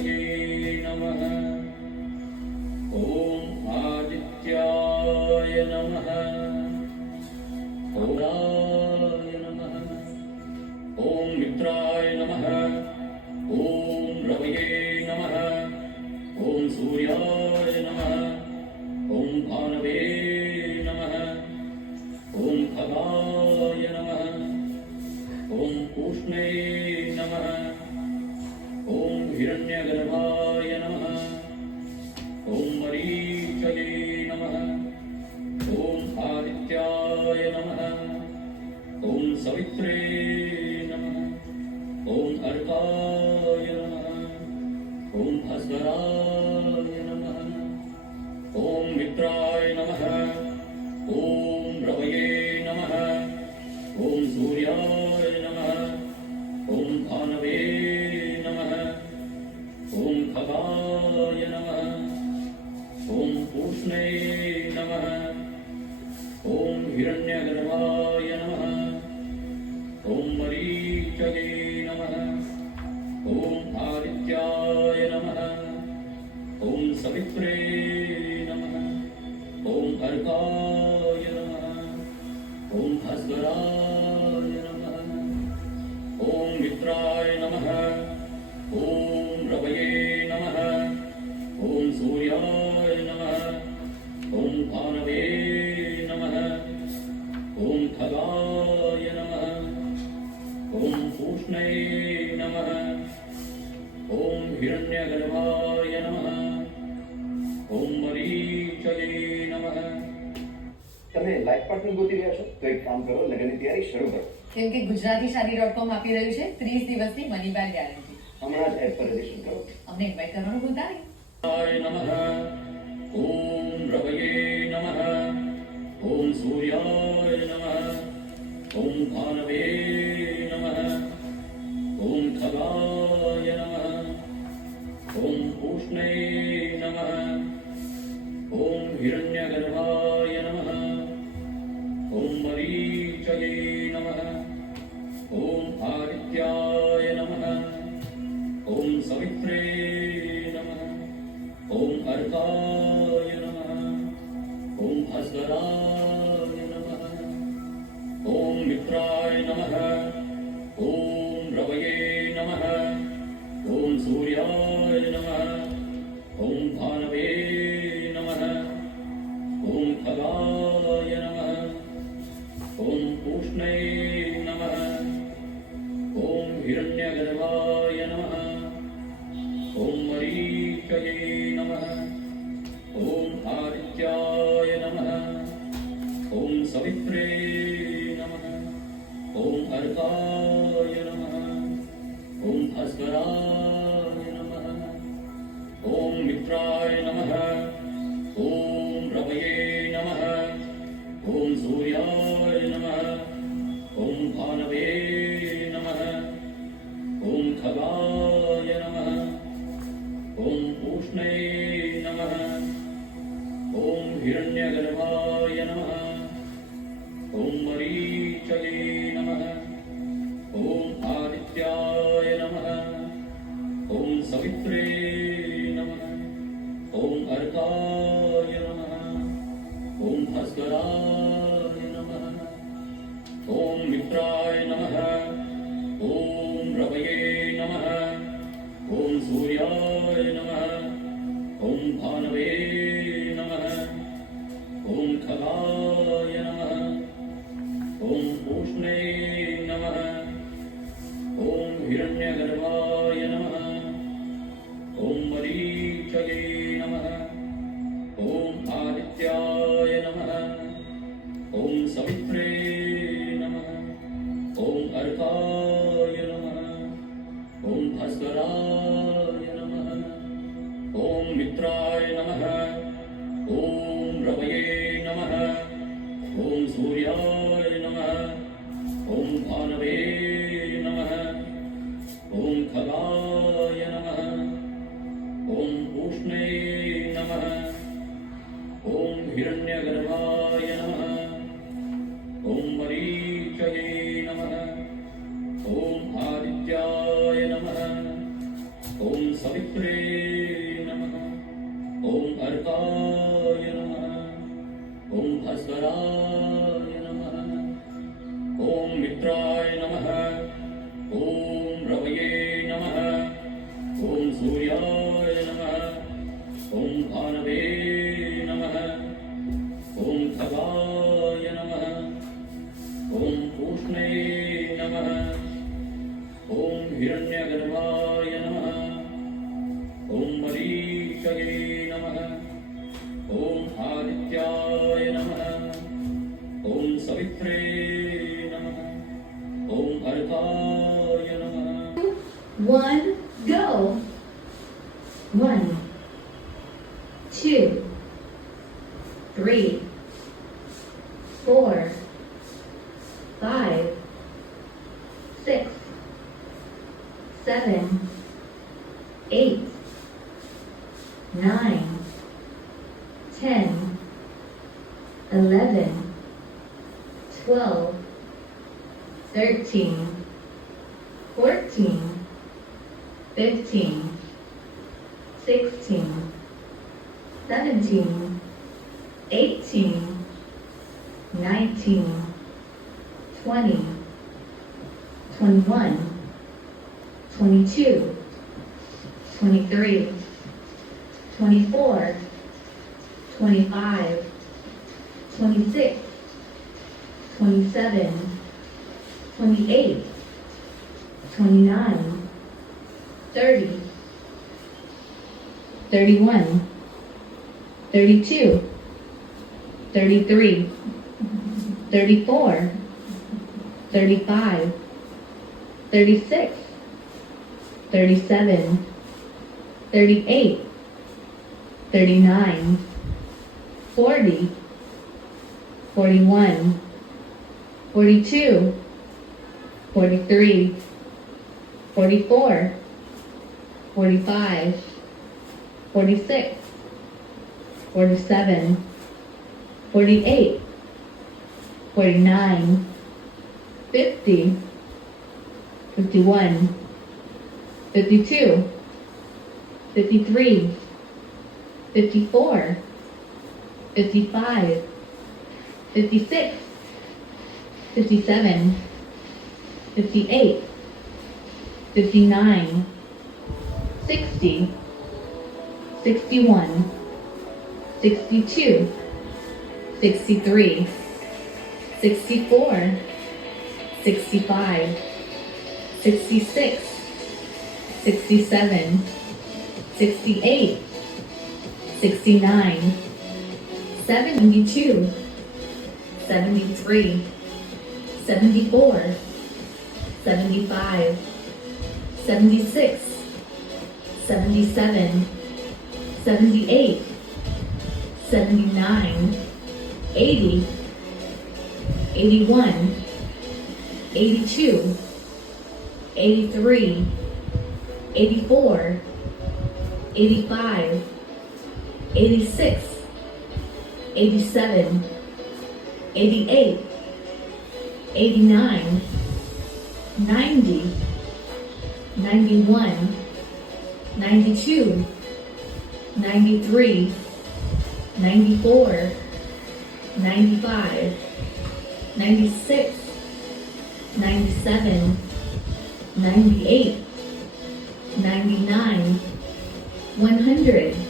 नमः। ॐ आदित्याय नमः। ॐ राय नमः। ॐ मित्राय नमः। ॐ रवये नमः। ॐ सूर्याय नमः। ॐ भानवे नमः। ॐ खगाय नमः। ॐ पूष्णे नमः। ॐ हिरण्यगर्भाय नमः। ॐ मरीचये नमः। ॐ आदित्याय नमः। ॐ सवित्रे नमः। ॐ अर्काय नमः। ॐ भास्कराय नमः। ॐ मित्राय नमः। ॐ रवये नमः। ॐ सूर्याय नमः। ॐ भानवे नमः। ॐ खगाय नमः। ॐ पूष्णे नमः। ॐ हिरण्यगर्भाय नमः। ॐ मरीचये नमः। ॐ आदित्याय नमः। ॐ सवित्रे नमः। ॐ अर्काय नमः। ॐ भास्कराय नमः। ॐ मित्राय नमः। ॐ रवये नमः। ॐ सूर्याय नमः। ॐ भानवे नमः। ॐ खगाय नमः। ॐ पूष्णे नमः। ॐ हिरण्यगर्भाय नमः। ॐ मरीचये नमः। તમે લાઈફ પાર્ટનર ગોતી રહ્યા છો તો એક કામ કરો, લગ્નની તૈયારી શરૂ કરો. કેમ કે ગુજરાતીશાદી.com આપી રહ્યું છે 30 દિવસની મની બેક ગેરંટી. હમણાં જ એપ પર રજીસ્ટર કરો. અમને ઇન્વાઇટ કરવાનું ભૂલતા નહીં. नमः। ॐ रवये नमः। ॐ सूर्याय नमः। ॐ भानवे नमः। ॐ खगाय नमः। ॐ पूष्णे नमः। ॐ हिरण्यगर्भाय नमः। ॐ मरीचये नमः। ॐ आदित्याय नमः। ॐ सवित्रे नमः। ॐ अर्काय नमः। ॐ भास्कराय नमः। ॐ मित्राय नमः। ॐ रवये नमः। ॐ सूर्याय नमः। ॐ भानवे नमः। ॐ खगाय नमः। ॐ पूष्णे नमः। ॐ हिरण्यगर्भाय नमः। ॐ मरीचये नमः। ॐ आदित्याय नमः। ॐ सवित्रे नमः। ॐ अर्काय नमः। ॐ भास्कराय नमः। ॐ मित्राय नमः। ॐ रवये नमः। ॐ सूर्याय नमः। ॐ भानवे नमः। ॐ खगाय नमः। ॐ पूष्णे नमः। ॐ हिरण्यगर्भाय नमः। ॐ मरीचये नमः। ॐ आदित्याय नमः। ॐ सवित्रे नमः। ॐ अर्काय नमः। ॐ भास्कराय नमः। ॐ मित्राय नमः। ॐ रवये नमः। ॐ सूर्याय नमः। ॐ भानवे नमः। ॐ खगाय नमः। ॐ पूष्णे नमः। ॐ हिरण्यगर्भाय नमः। ॐ मरीचये नमः। ॐ आदित्याय नमः। ॐ सवित्रे नमः। ॐ अर्काय नमः। ॐ भास्कराय नमः। ॐ मित्राय नमः। ॐ रवये नमः। ॐ सूर्याय नमः। ॐ भानवे नमः। ॐ खगाय हिरण्यगर्भाय नमः ॐ मरीचये नमः ॐ आदित्याय नमः ॐ सवित्रे नमः ॐ अर्काय नमः 1, go. 1, 2, 3, 4, 5, 6, 7, 8, 9, 10, 11, 12, 13, 14, 15, 16, 17, 18, 19, 20, 21, 22, 23, 24, 25, 26, 27, 28, 29, 30, 31, 32, 33, 34, 35, 36, 37, 38, 39, 40, 41, 42, 43, 44, 45, 46, 47, 48, 49, 50, 51, 52, 53, 54, 55, 56, 57, 58, 59, 60, 61, 62, 63, 64, 65, 66, 67, 68, 69, 72, 73, 74, 75, 76, 77, 78, 79, 80, 81, 82, 83, 84, 85, 86, 87, 88, 89, 90, 91, 92, 93, 94, 95, 96, 97, 98, 99, 100,